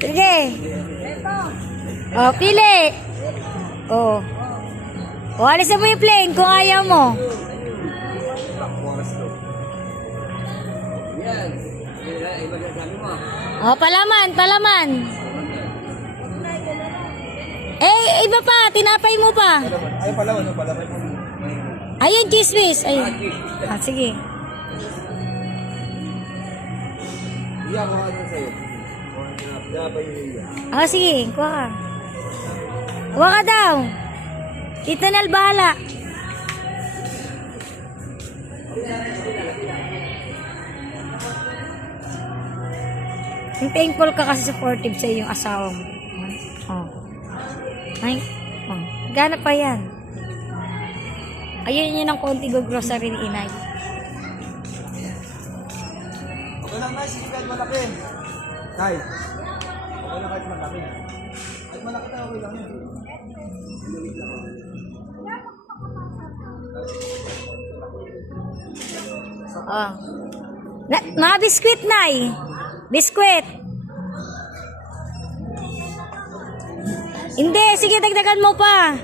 Sige. Oh, pili. Oh. O, alisin mo yung plane kung ayaw mo. Oh, palaman, palaman. Eh, iba pa, tinapay mo pa. Ay, palaman, palaman. Ayun, chismis. Ayun. Ah, sige. Iya, kuha ka sa'yo. Tinapay yung iya. Ah, sige, kuha ka. Kuha ka daw. Tita Nel, bahala. Yung thankful ka kasi supportive sa iyong asawa mo. Oh. Ay, oh. Gana pa yan. Ayun yun ang konti grocery ni inay. Okay lang, Nay. Sige, kahit malaki. Nay. Okay lang kahit malaki. Kahit malaki tayo, okay lang yun. Oh. Mga biskwit, Nay. Biskwit. Hindi, sige, dagdagan mo pa.